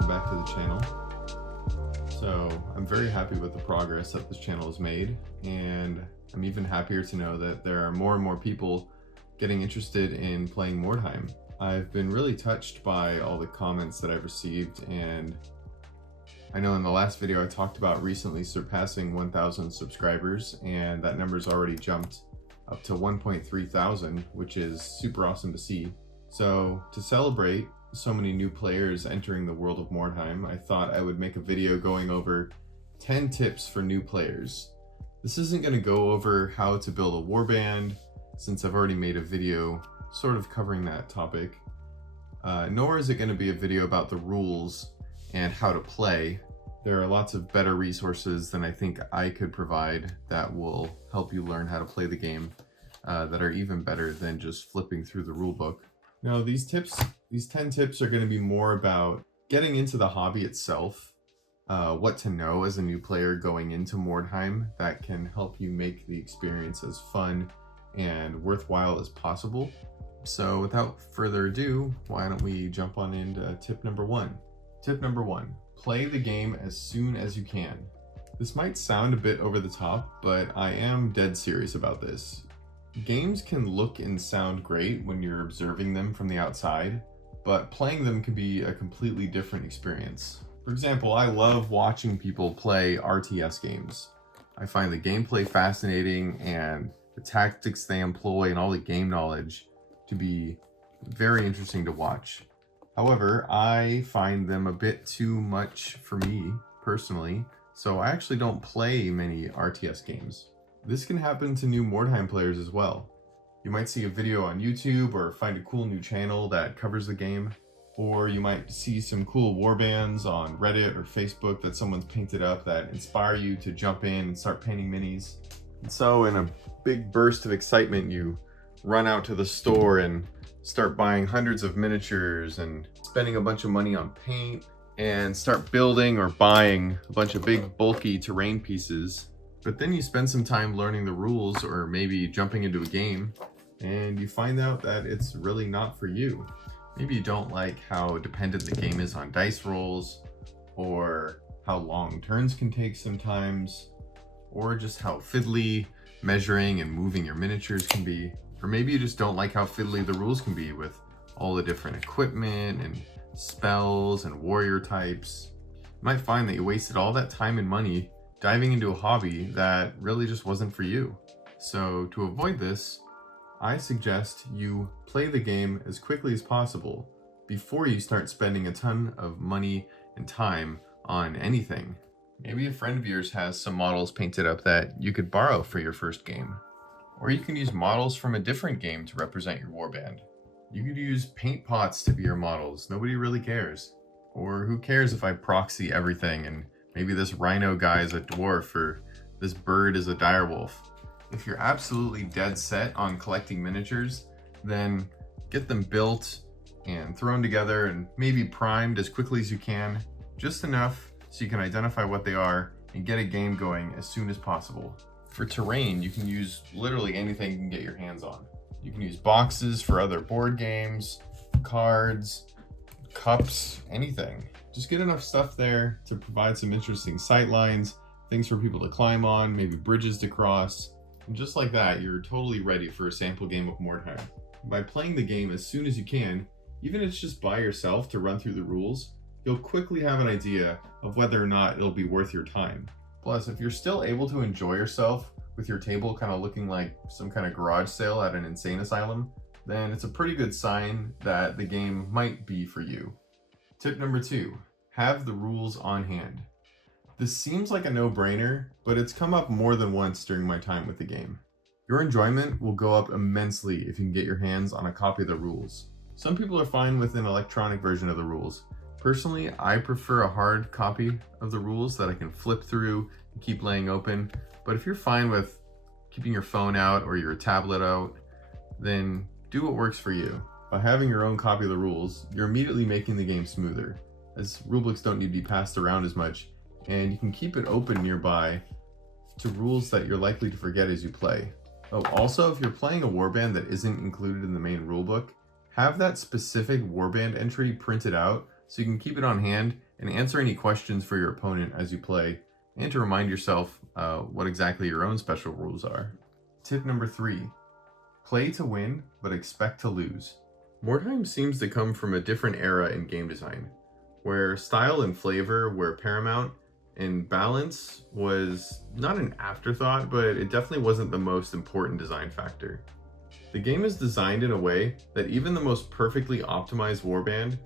welcome back to the channel. So I'm very happy with the progress that this channel has made, and I'm even happier to know that there are more and more people getting interested in playing Mordheim. I've been really touched by all the comments that I've received, and I know in the last video I talked about recently surpassing 1,000 subscribers, and that number's already jumped up to 1.3 thousand, which is super awesome to see. So to celebrate so many new players entering the world of Mordheim, I thought I would make a video going over 10 tips for new players. This isn't going to go over how to build a warband, since I've already made a video sort of covering that topic, nor is it going to be a video about the rules and how to play. There are lots of better resources than I think I could provide that will help you learn how to play the game, that are even better than just flipping through the rulebook. Now, these 10 tips are going to be more about getting into the hobby itself, what to know as a new player going into Mordheim that can help you make the experience as fun and worthwhile as possible. So without further ado, why don't we jump on into tip number 1. Tip number 1, play the game as soon as you can. This might sound a bit over the top, but I am dead serious about this. Games can look and sound great when you're observing them from the outside, but playing them can be a completely different experience. For example, I love watching people play RTS games. I find the gameplay fascinating and the tactics they employ and all the game knowledge to be very interesting to watch. However, I find them a bit too much for me personally, so I actually don't play many RTS games. This can happen to new Mordheim players as well. You might see a video on YouTube or find a cool new channel that covers the game, or you might see some cool warbands on Reddit or Facebook that someone's painted up that inspire you to jump in and start painting minis. And so in a big burst of excitement, you run out to the store and start buying hundreds of miniatures and spending a bunch of money on paint and start building or buying a bunch of big bulky terrain pieces. But then you spend some time learning the rules or maybe jumping into a game, and you find out that it's really not for you. Maybe you don't like how dependent the game is on dice rolls, or how long turns can take sometimes, or just how fiddly measuring and moving your miniatures can be. Or maybe you just don't like how fiddly the rules can be with all the different equipment and spells and warrior types. You might find that you wasted all that time and money diving into a hobby that really just wasn't for you. So to avoid this, I suggest you play the game as quickly as possible before you start spending a ton of money and time on anything. Maybe a friend of yours has some models painted up that you could borrow for your first game. Or you can use models from a different game to represent your warband. You could use paint pots to be your models. Nobody really cares. Or who cares if I proxy everything and maybe this rhino guy is a dwarf or this bird is a direwolf. If you're absolutely dead set on collecting miniatures, then get them built and thrown together and maybe primed as quickly as you can, just enough so you can identify what they are and get a game going as soon as possible. For terrain, you can use literally anything you can get your hands on. You can use boxes for other board games, cards, cups, anything. Just get enough stuff there to provide some interesting sight lines, things for people to climb on, maybe bridges to cross. And just like that, you're totally ready for a sample game of Mordheim. By playing the game as soon as you can, even if it's just by yourself to run through the rules, you'll quickly have an idea of whether or not it'll be worth your time. Plus, if you're still able to enjoy yourself with your table kind of looking like some kind of garage sale at an insane asylum, then it's a pretty good sign that the game might be for you. Tip number 2, have the rules on hand. This seems like a no-brainer, but it's come up more than once during my time with the game. Your enjoyment will go up immensely if you can get your hands on a copy of the rules. Some people are fine with an electronic version of the rules. Personally, I prefer a hard copy of the rules that I can flip through and keep laying open, but if you're fine with keeping your phone out or your tablet out, then do what works for you. By having your own copy of the rules, you're immediately making the game smoother, as rulebooks don't need to be passed around as much, and you can keep it open nearby to rules that you're likely to forget as you play. Oh, also, if you're playing a warband that isn't included in the main rulebook, have that specific warband entry printed out so you can keep it on hand and answer any questions for your opponent as you play, and to remind yourself what exactly your own special rules are. Tip number 3, play to win, but expect to lose. Mordheim seems to come from a different era in game design, where style and flavor were paramount, and balance was not an afterthought, but it definitely wasn't the most important design factor. The game is designed in a way that even the most perfectly optimized warband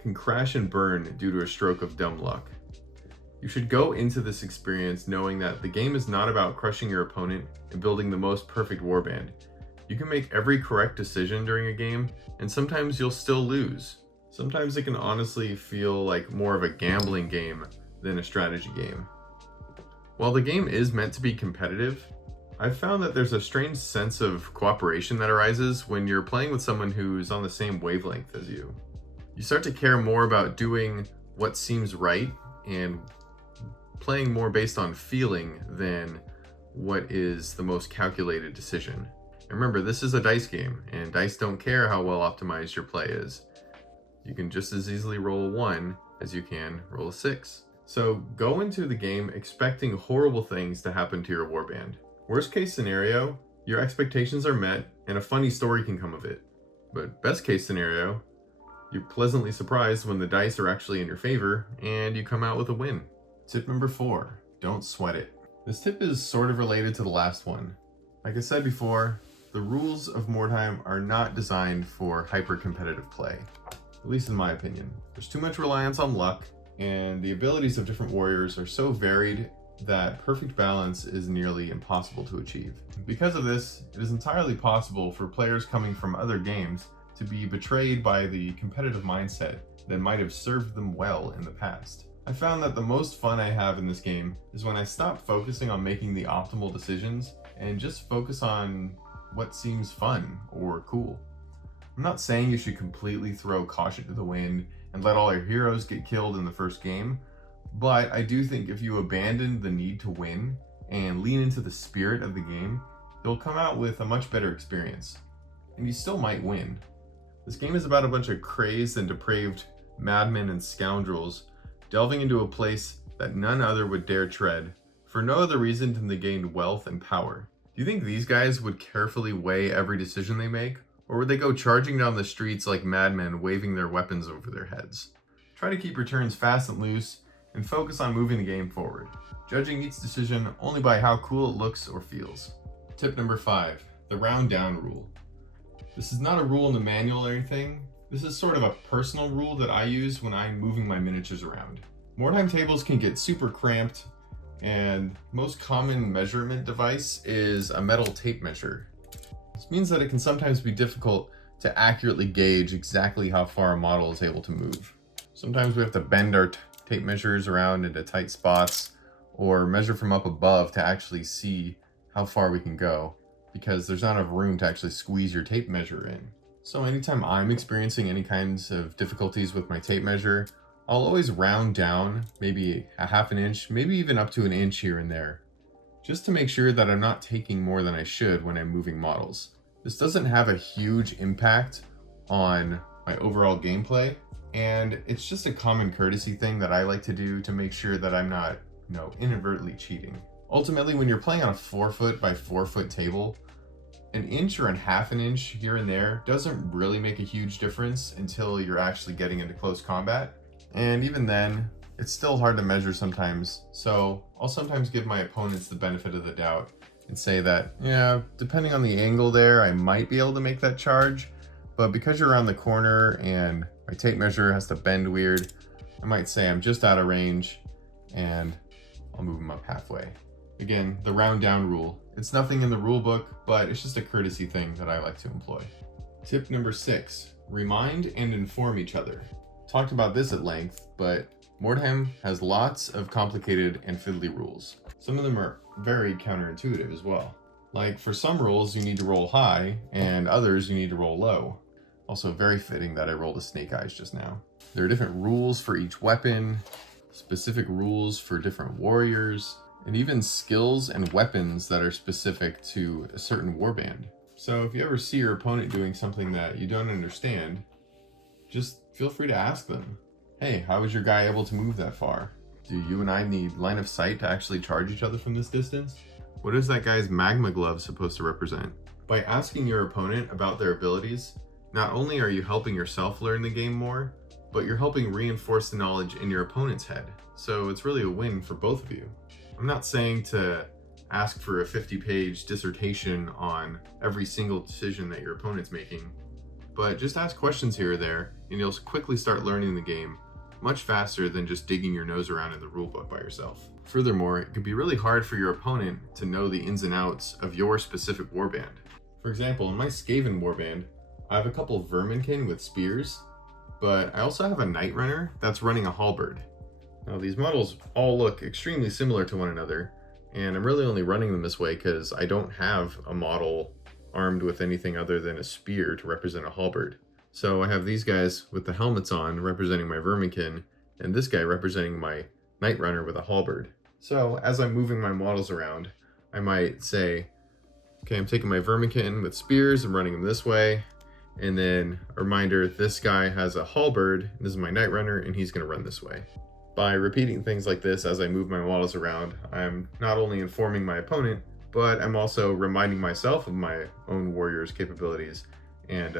can crash and burn due to a stroke of dumb luck. You should go into this experience knowing that the game is not about crushing your opponent and building the most perfect warband. You can make every correct decision during a game, and sometimes you'll still lose. Sometimes it can honestly feel like more of a gambling game than a strategy game. While the game is meant to be competitive, I've found that there's a strange sense of cooperation that arises when you're playing with someone who's on the same wavelength as you. You start to care more about doing what seems right and playing more based on feeling than what is the most calculated decision. And remember, this is a dice game, and dice don't care how well optimized your play is. You can just as easily roll a 1 as you can roll a 6. So go into the game expecting horrible things to happen to your warband. Worst case scenario, your expectations are met and a funny story can come of it. But best case scenario, you're pleasantly surprised when the dice are actually in your favor and you come out with a win. Tip number 4, don't sweat it. This tip is sort of related to the last one. Like I said before, the rules of Mordheim are not designed for hyper-competitive play, at least in my opinion. There's too much reliance on luck, and the abilities of different warriors are so varied that perfect balance is nearly impossible to achieve. Because of this, it is entirely possible for players coming from other games to be betrayed by the competitive mindset that might have served them well in the past. I found that the most fun I have in this game is when I stop focusing on making the optimal decisions and just focus on what seems fun or cool. I'm not saying you should completely throw caution to the wind and let all your heroes get killed in the first game, but I do think if you abandon the need to win and lean into the spirit of the game, you'll come out with a much better experience. And you still might win. This game is about a bunch of crazed and depraved madmen and scoundrels delving into a place that none other would dare tread, for no other reason than to gain wealth and power. Do you think these guys would carefully weigh every decision they make, or would they go charging down the streets like madmen waving their weapons over their heads? Try to keep your turns fast and loose, and focus on moving the game forward, judging each decision only by how cool it looks or feels. Tip number 5, the round down rule. This is not a rule in the manual or anything. This is sort of a personal rule that I use when I'm moving my miniatures around. Mordheim tables can get super cramped, and most common measurement device is a metal tape measure. This means that it can sometimes be difficult to accurately gauge exactly how far a model is able to move. Sometimes we have to bend our tape measures around into tight spots or measure from up above to actually see how far we can go, because there's not enough room to actually squeeze your tape measure in. So anytime I'm experiencing any kinds of difficulties with my tape measure, I'll always round down maybe a half an inch, maybe even up to an inch here and there, just to make sure that I'm not taking more than I should when I'm moving models. This doesn't have a huge impact on my overall gameplay, and it's just a common courtesy thing that I like to do to make sure that I'm not, inadvertently cheating. Ultimately, when you're playing on a 4 foot by 4 foot table, an inch or a half an inch here and there doesn't really make a huge difference until you're actually getting into close combat. And even then, it's still hard to measure sometimes. So I'll sometimes give my opponents the benefit of the doubt and say that, yeah, depending on the angle there, I might be able to make that charge. But because you're around the corner and my tape measure has to bend weird, I might say I'm just out of range and I'll move them up halfway. Again, the round down rule. It's nothing in the rule book, but it's just a courtesy thing that I like to employ. Tip number 6, remind and inform each other. Talked about this at length, but Mordheim has lots of complicated and fiddly rules. Some of them are very counterintuitive as well. Like for some rules you need to roll high, and others you need to roll low. Also very fitting that I rolled a snake eyes just now. There are different rules for each weapon, specific rules for different warriors, and even skills and weapons that are specific to a certain warband. So if you ever see your opponent doing something that you don't understand, just feel free to ask them. Hey, how was your guy able to move that far? Do you and I need line of sight to actually charge each other from this distance? What is that guy's magma glove supposed to represent? By asking your opponent about their abilities, not only are you helping yourself learn the game more, but you're helping reinforce the knowledge in your opponent's head. So it's really a win for both of you. I'm not saying to ask for a 50-page dissertation on every single decision that your opponent's making, but just ask questions here or there, and you'll quickly start learning the game much faster than just digging your nose around in the rulebook by yourself. Furthermore, it can be really hard for your opponent to know the ins and outs of your specific warband. For example, in my Skaven warband, I have a couple of Verminkin with spears, but I also have a Night Runner that's running a halberd. Now these models all look extremely similar to one another, and I'm really only running them this way because I don't have a model armed with anything other than a spear to represent a halberd. So I have these guys with the helmets on representing my Verminkin, and this guy representing my Night Runner with a halberd. So as I'm moving my models around, I might say, okay, I'm taking my Verminkin with spears, I'm running them this way, and then a reminder, this guy has a halberd, this is my Night Runner, and he's going to run this way. By repeating things like this as I move my models around, I'm not only informing my opponent, but I'm also reminding myself of my own warrior's capabilities, and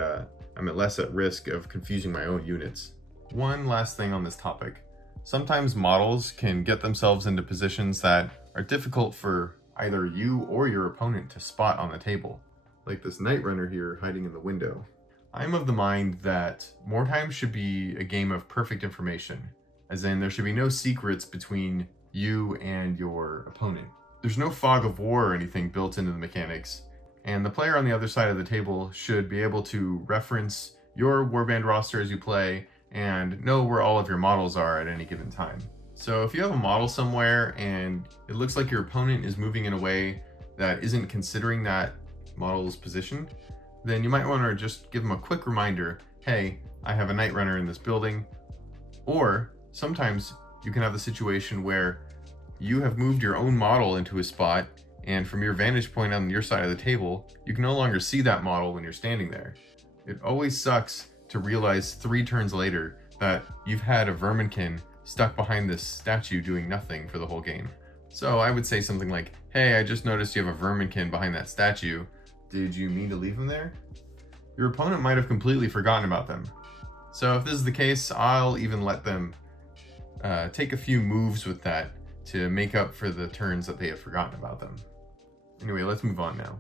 I'm less at risk of confusing my own units. One last thing on this topic. Sometimes models can get themselves into positions that are difficult for either you or your opponent to spot on the table, like this Night Runner here hiding in the window. I'm of the mind that Mordheim should be a game of perfect information, as in there should be no secrets between you and your opponent. There's no fog of war or anything built into the mechanics, and the player on the other side of the table should be able to reference your warband roster as you play and know where all of your models are at any given time. So if you have a model somewhere and it looks like your opponent is moving in a way that isn't considering that model's position, then you might want to just give them a quick reminder, hey, I have a Night Runner in this building. Or sometimes you can have the situation where you have moved your own model into a spot, and from your vantage point on your side of the table, you can no longer see that model when you're standing there. It always sucks to realize 3 turns later that you've had a Verminkin stuck behind this statue doing nothing for the whole game. So I would say something like, hey, I just noticed you have a Verminkin behind that statue. Did you mean to leave him there? Your opponent might have completely forgotten about them. So if this is the case, I'll even let them take a few moves with that to make up for the turns that they have forgotten about them. Anyway, let's move on now.